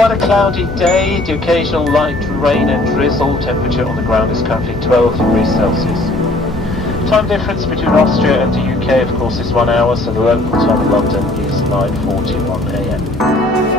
Quite a cloudy day, the occasional light rain and drizzle. Temperature on the ground is currently 12 degrees Celsius. Time difference between Austria and the UK, of course, is 1 hour, so the local time in London is 9:41 AM.